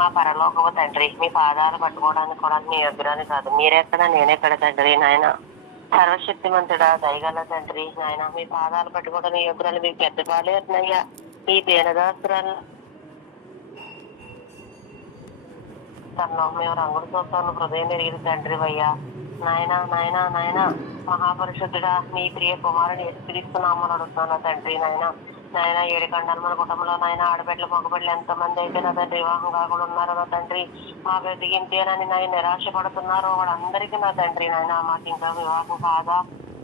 మా పరలోకపు తండ్రి, మీ పాదాలు పట్టుకోవడానికి కూడా మీ ఎదురాని కాదు, మీరెక్కడ నేనెక్కడ తండ్రి నాయన. సర్వశక్తిమంతుడా, దయగల తండ్రి నాయన, మీ పాదాలు పట్టుకోవడానికి ఎదురాలు మీకు పెద్ద బాలేరునయ్యా. ఈ దీనదాసురాలు తనలో మేము రంగులు చూస్తాను, హృదయం ఎరిగిన తండ్రి అయ్యా. నాయన నాయన నాయన మహాపరిశుద్ధుడా, మీ ప్రియ కుమారుని ఎత్తిరిస్తున్నామని అడుగుతున్నా తండ్రి నాయన. నాయన 7 ఖండాలు మన కుటుంబంలో నాయన ఆడబిడ్డలు మగబిడ్డలు ఎంతమంది అయితే నా తండ్రి వివాహం కాకుండా ఉన్నారో నా తండ్రి, మా బ్రతికింతేనని నాయన నిరాశ పడుతున్నారో వాళ్ళందరికీ నా తండ్రి నాయన, మాకు ఇంకా వివాహం కాదా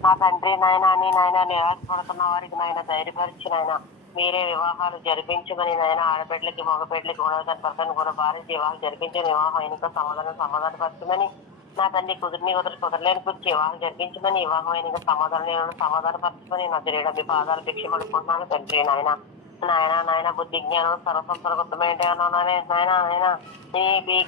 నా తండ్రి నాయన అని నాయన నిరాశ పడుతున్న వారికి నాయన ధైర్యపరిచి నాయన మీరే వివాహాలు జరిపించమని నాయన. ఆడబిడ్డలకి మగబిడ్డలకి కూడా భర్తను కూడా భార్య వివాహం జరిపించిన వివాహం అయిన సమాధానపరచమని నా తండ్రి. కుదరలేని గురించి వివాహం జరిపించమని, వివాహం అయిన సమాధానపరచమని నా తెలియడం మీ పాదాలు భిక్ష పడుకుంటున్నాను తండ్రి నాయన. నాయన బుద్ధి జ్ఞానం సర్వసంతరగతమైన నాయన నాయన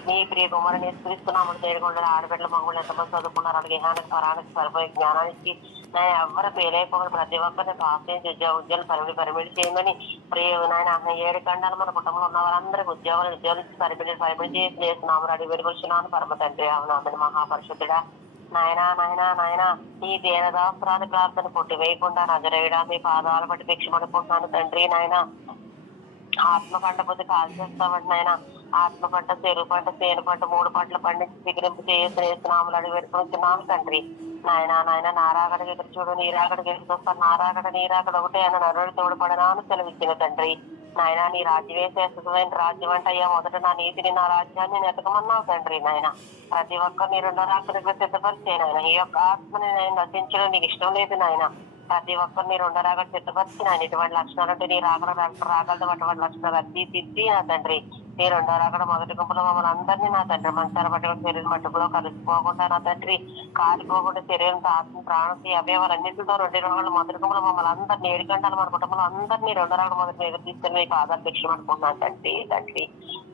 మీ ప్రియ కుమారుని ఎత్తుస్తున్నామని చేయకుండా ఆడబిడ్డల మగవాళ్ళు ఎంతమంది చదువుకున్నారు, అలాగే జ్ఞానానికి పరానికి సరిపోయే జ్ఞానానికి నాయన ఎవరు పేరైపోకుండా ప్రతి ఒక్కరిని ఆశ్రయించి ఉద్యోగాలు పరిమిడి చేయమని ప్రియ నాయన. 7 ఖండాలు మన కుటుంబంలో ఉన్న వారందరికీ ఉద్యోగాలు పరిమిడి చేస్తున్నాము అడిగి వెలుగుతున్నాను పరమ తండ్రి. అవునామని మహాపరిశుద్ధుడా నాయన ఈ దీనదాసురాని ప్రార్థన కొట్టి వేయకుండా నజరేయడా మీ పాదాల బట్టి భిక్ష పడుకుంటున్నాను తండ్రి నాయన. ఆత్మ పంట పొద్దు కాల్ చేస్తామండి నాయన. ఆత్మ పంట, చెరువు పంట, సేను పంట 3 పంటలు పండించి సిగరింపు చేస్తున్నాములు అడిగి పెట్టుకుంటున్నాము తండ్రి నాయన. నారాగడకి ఎదురు చూడు, నీరాగడకి ఎదురు చూస్తాను, నారాగడ నీరాగడ ఒకటే అన్న నరుడు తోడుపడనాను సెలవిచ్చిన తండ్రి నాయన. నీ రాజ్యమే శాశ్వతమైన రాజ్యం అంటే అయ్యా, మొదట నా నీతిని నా రాజ్యాన్ని నెతకమన్నావు తండ్రి నాయన. ప్రతి ఒక్కరు నీ 2వ రాకడికి సిద్ధపరిచే నాయన. ఈ యొక్క ఆత్మని నేను నశించడం నీకు ఇష్టం లేదు నాయన. ప్రతి ఒక్కరు నీ 2వ రాకడ సిద్ధపరిచి నాయన. ఇటువంటి లక్షణాలు అంటే నీ రాగలదు అటువంటి లక్షణాలు అద్ది నా తండ్రి. నీ 2వ రాకడ మొదటి గుంపులో మమ్మల్ని అందరినీ నా తండ్రి మంచాల పట్టుకుని శరీరం మట్టుకులో కలిసిపోకుండా నా తండ్రి, కాలిపోకుండా శరీరంతో ఆత్మ ప్రాణం అవయవాలన్నింటితో 2 రోజులు మొదటి గుంపులో మమ్మల్ని అందరినీ 7 గంటలు మన కుటుంబంలో అందరినీ 2వ రాకడ మొదటి మీద తీసుకుని మీకు ఆధార భిక్ష పడుకుంటున్నాను తండ్రి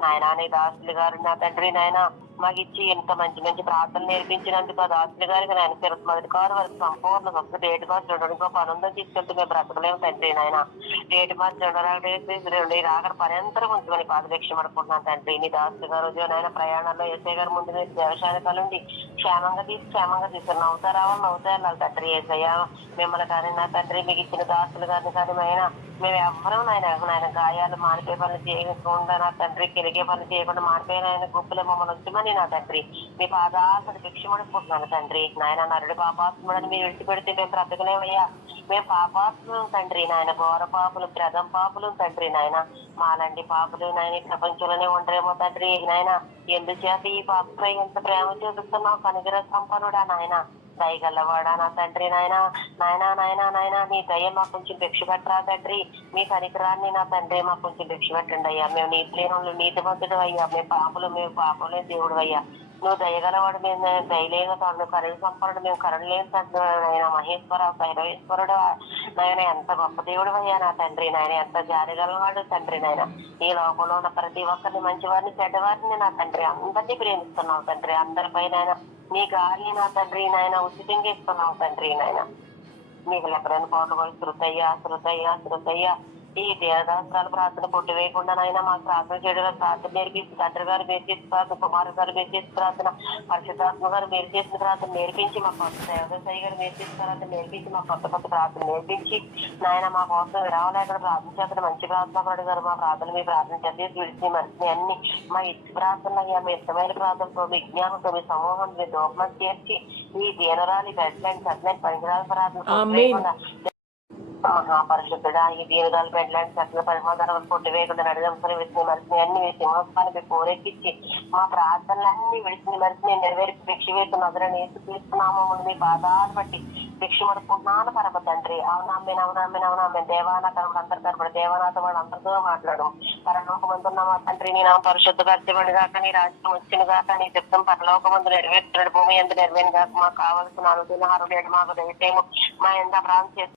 నాయన. నీ దాసులు గారు నా తండ్రి నాయన మాకు ఇచ్చి ఇంత మంచి ప్రార్థనలు నేర్పించినందుకు ఆ దాసులు గారికి నాయన తిరుపతి మొదటి కారు వరకు సంపూర్ణ వస్తు డేట్ మార్చి 2 పనుందో తీసుకెళ్తే మేము బ్రతకలేము తండ్రి నాయన. డేట్ మార్చి 2 రాకడ పర్యంతరం ఉంచుకొని పాదభిక్ష పడుకుంటున్నాను తండ్రి. నీ దాసులు గారు నాయన ప్రయాణాల్లో ఏసై గారు ముందు వ్యవసాయానికి కలుండి క్షేమంగా తీసుకుని నవ్వుతారు తండ్రి. ఏసయ్య మిమ్మల్ని కానీ నా తండ్రి మీకు ఇచ్చిన దాసులు గారిని కానీ అయినా మేము ఎవ్వరూ నాయన గాయాలు మానిపోయే పనులు చేయకుండా నా తండ్రి, కెలిగే పనులు చేయకుండా మానిపోయిన ఆయన గుంపులో మమ్మల్ని వచ్చమని నా తండ్రి మీ పాదాసలు భిక్ష పడుకుంటున్నాను తండ్రి నాయన. నరుడి పాపాత్ముడని మీరు విడిచిపెడితే మేము బ్రతకలేమయ్యా. మేము పాపాత్ములు తండ్రి నాయన, ఘోర పాపులు, ప్రథమ పాపులు తండ్రి నాయన. మాలాంటి పాపులు నాయన ప్రపంచంలోనే ఉండరేమో తండ్రి నాయన. ఎందుచేత ఈ పాపపై ఎంత ప్రేమ చూపిస్తున్నావు కనికర సంపన్నుడా నాయన, దయగలవాడా నా తండ్రి నాయన. నీ దయ మాకు కొంచెం భిక్ష పెట్టరా తండ్రి. మీ కనికరాన్ని నా తండ్రి మాకు కొంచెం భిక్ష పెట్టండి అయ్యా. మేము నీతి లేని నీతిమంతుడు అయ్యా, మేము పాపలే దేవుడు అయ్యా. నువ్వు దయగలవాడు, మేము దయలేని తండ్రి, కరుణ సంపన్నుడు మేము కరుణ లేని తండ్రి నాయన. మహేశ్వర సైరవేశ్వరుడు నాయన, ఎంత గొప్ప దేవుడు అయ్యా నా తండ్రి నాయన, ఎంత జారిగలవాడు తండ్రి నాయన. ఈ లోకంలో ఉన్న ప్రతి ఒక్కరిని, మంచివారిని చెడ్డవారిని నా తండ్రి అందరినీ ప్రేమిస్తున్నావు తండ్రి. అందరిపైన నీ గాలి నా తండ్రి నాయన ఉచితంగా ఇస్తున్నావు తండ్రి నాయన. మీకు ఎక్కడైనా పోటబోలు శృతయ్య ఈ దేవదాసాలు ప్రార్థన కొట్టి వేయకుండా నాయన మాకు ప్రార్థన చేయడం ప్రార్థన నేర్పించి, తండ్రి గారు మీరు చేసిన ప్రార్థన, కుమారు గారు మీరు చేసిన ప్రార్థన, పరిశుద్ధాత్మ గారు మీరు చేసిన ప్రార్థన నేర్పించి, మా కొత్త దేవదాసాయి గారు మీరు చేసిన ప్రార్థన నేర్పించి, మా కొత్త ప్రార్థన నేర్పించి నాయన మా కోసం విరావలేక ప్రార్థించేక్కడ మంచి ప్రార్థన గారు మా ప్రార్థన మీ ప్రార్థన చేసి విడిచి మనిషిని అన్ని మా ఇచ్చి ప్రార్థనలు అయ్యా. మీ ఇష్టమైన ప్రార్థనతో, మీ జ్ఞానంతో, మీ సమూహం, మీ దోపం చేర్చి ఈ దీనరాలి గడ్లని సత్యమైన పనికిరాల ప్రార్థన మహాపరిశుద్ధుడా, ఈ దీర్ఘాలు పెట్టలేని సకల పరిమాధాలను కొట్టి వేయకుండా నడిదంసరి విడిచిన మరిచిని అన్ని మీ సింహాసనాన్ని పోరెక్కించి మా ప్రార్థనలన్నీ విడిచిన మరిచిని నెరవేర్చి భిక్ష వేసి నదులను వేసి తీసుకున్నాము మీ పాదాలు బట్టి భిక్ష పడుకుంటున్నాను పరమ తండ్రి. అవునామే దేవానా తరపుడు అందరి తరపుడు దేవనాథ వాడు అందరితో మాట్లాడు. పరలోకమందున్న మా తండ్రి నీ నామ పరిశుద్ధపరచబడి గాక, నీ రాజ్యం వచ్చిన గాక, నీ చిత్తం పరలోకమందు నెరవేర్చున్నాడు భూమి ఎంత నెరవేరు గాక. మాకు కావలసిన అనుదిన ఆరోగ్యం మాకు దయచేయము. మా ఎంత ప్రాంతం